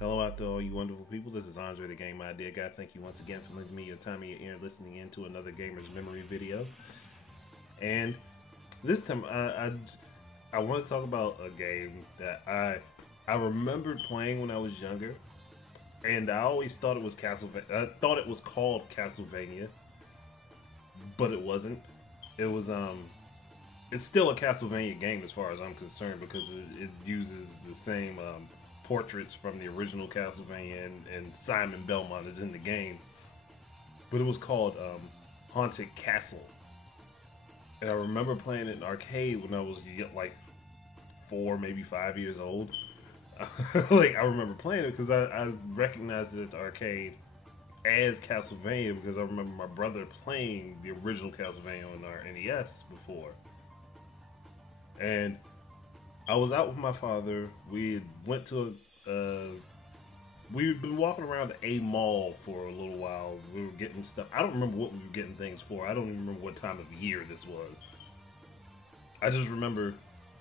Hello out to all you wonderful people. This is Andre, the Game Idea Guy. Thank you once again for lending me your time and your ear listening in to another Gamer's Memory video. And this time, I want to talk about a game that I remembered playing when I was younger, and I always thought it was Castlevania. I thought it was called Castlevania, but it wasn't. It was it's still a Castlevania game as far as I'm concerned because it uses the same portraits from the original Castlevania, and Simon Belmont is in the game. But it was called Haunted Castle. And I remember playing it in arcade when I was like 4, maybe 5 years old. Like, I remember playing it because I recognized it at the arcade as Castlevania because I remember my brother playing the original Castlevania on our NES before. And I was out with my father. We went to we'd been walking around a mall for a little while. We were getting stuff. I don't remember what we were getting things for. I don't even remember what time of year this was. I just remember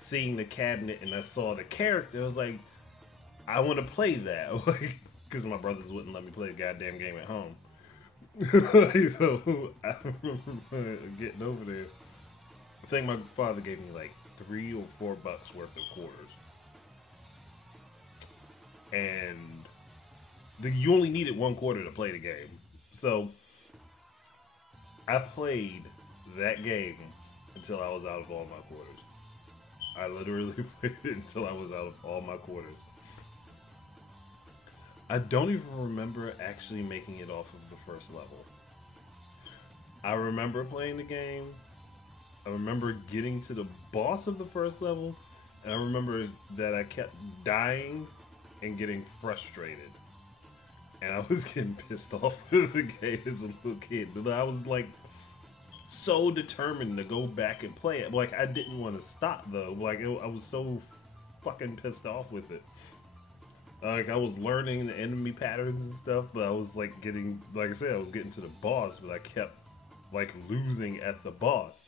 seeing the cabinet and I saw the character. I was like, I want to play that. Like, because my brothers wouldn't let me play the goddamn game at home. So I remember getting over there. I think my father gave me like $3 or $4 worth of quarters, and you only needed 1 quarter to play the game. So I played that game until I was out of all my quarters. I literally played it until I was out of all my quarters. I don't even remember actually making it off of the first level. I remember playing the game. I remember getting to the boss of the first level, and I remember that I kept dying and getting frustrated. And I was getting pissed off with the game as a little kid. But I was like so determined to go back and play it. Like, I didn't want to stop though. Like, I was so fucking pissed off with it. Like, I was learning the enemy patterns and stuff, but I was like getting, like I said, I was getting to the boss, but I kept like losing at the boss.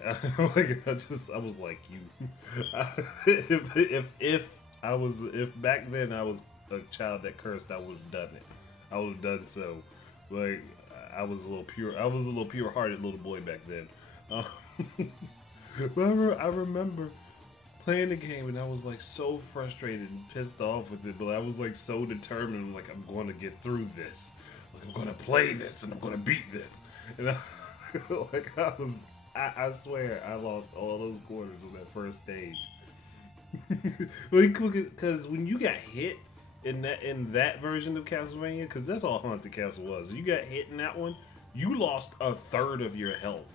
Like, I was like, if back then I was a child that cursed, I would have done it. I would have done so. Like, I was a little pure-hearted little boy back then. But I remember playing the game and I was like so frustrated and pissed off with it, but I was like so determined, like, I'm going to get through this. Like, I'm going to play this and I'm going to beat this. And I swear I lost all those quarters on that first stage. Because when you got hit in that version of Castlevania, because that's all Haunted Castle was. You got hit in that one, you lost 1/3 of your health.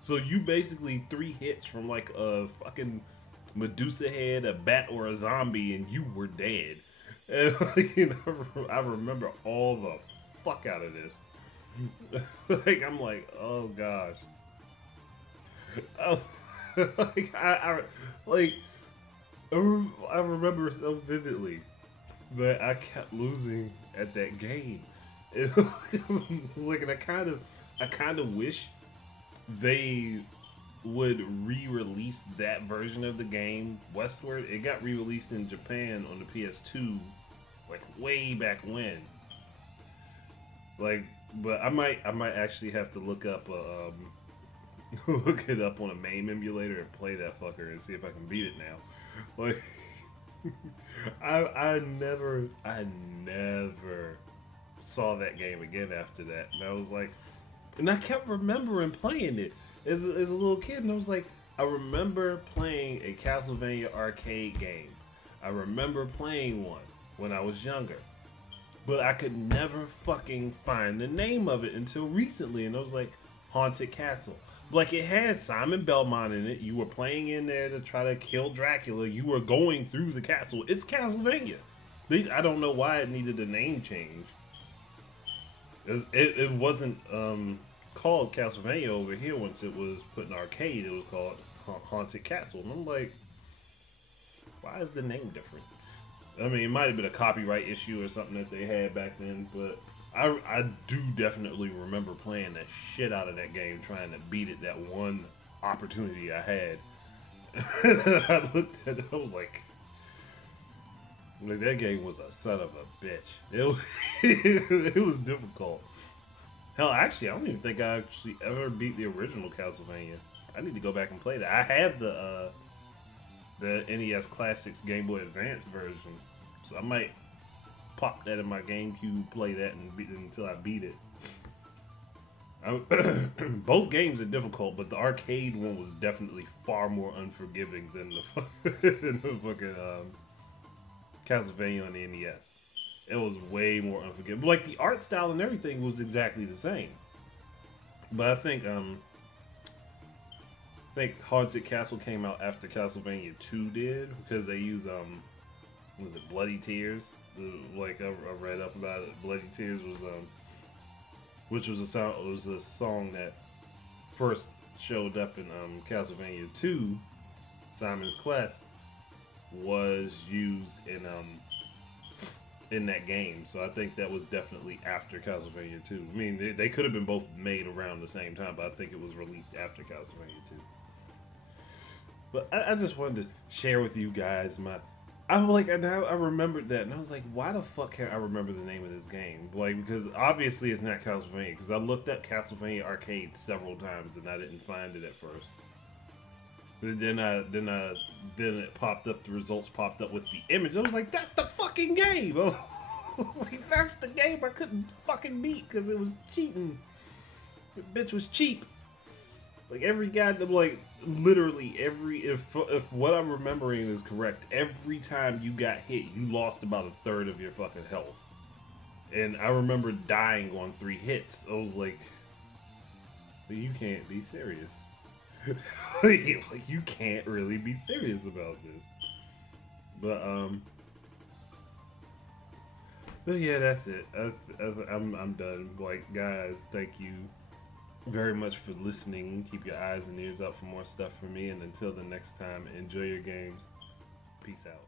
So you basically 3 hits from like a fucking Medusa head, a bat, or a zombie, and you were dead. And I remember all the fuck out of this. Like, I'm like, oh gosh. Oh, like, I remember so vividly that I kept losing at that game. Like, and I kind of wish they would re-release that version of the game westward. It got re-released in Japan on the PS2, like way back when. Like, but I might actually have to look up look it up on a MAME emulator and play that fucker and see if I can beat it now. Like, I never saw that game again after that. And I was like, and I kept remembering playing it as a little kid, and I was like, I remember playing a Castlevania arcade game. I remember playing one when I was younger, but I could never fucking find the name of it until recently, and I was like, Haunted Castle. Like, it had Simon Belmont in it. You were playing in there to try to kill Dracula. You were going through the castle. It's Castlevania. I don't know why it needed a name change. It wasn't called Castlevania over here once it was put in arcade. It was called Haunted Castle. And I'm like, why is the name different? I mean, it might have been a copyright issue or something that they had back then, but I do definitely remember playing the shit out of that game, trying to beat it that one opportunity I had. And I looked at it, I was like, Like, that game was a son of a bitch. It was difficult. Hell, actually, I don't even think I actually ever beat the original Castlevania. I need to go back and play that. I have the NES Classics Game Boy Advance version, so I might pop that in my GameCube, play that, and beat it until I beat it. Both games are difficult, but the arcade one was definitely far more unforgiving than than the fucking Castlevania on the NES. It was way more unforgiving. Like, the art style and everything was exactly the same. But I think Haunted Castle came out after Castlevania 2 did, because they used was it Bloody Tears? Like, I read up about it. Bloody Tears was which was a song that first showed up in Castlevania 2, Simon's Quest, was used in that game. So I think that was definitely after Castlevania 2. I mean, they could have been both made around the same time, but I think it was released after Castlevania 2. But I just wanted to share with you guys I'm like, and I remembered that, and I was like, why the fuck can't I remember the name of this game? Like, because obviously it's not Castlevania, because I looked up Castlevania Arcade several times and I didn't find it at first. But then it popped up, the results popped up with the image. I was like, that's the fucking game! Like, that's the game I couldn't fucking beat because it was cheating. The bitch was cheap. Like, every guy, like, literally if what I'm remembering is correct, every time you got hit, you lost about a third of your fucking health. And I remember dying on 3 hits. I was like, you can't be serious. Like, you can't really be serious about this. But yeah, that's it. I'm done. Like, guys, thank you very much for listening. Keep your eyes and ears out for more stuff from me, and until the next time, enjoy your games. Peace out.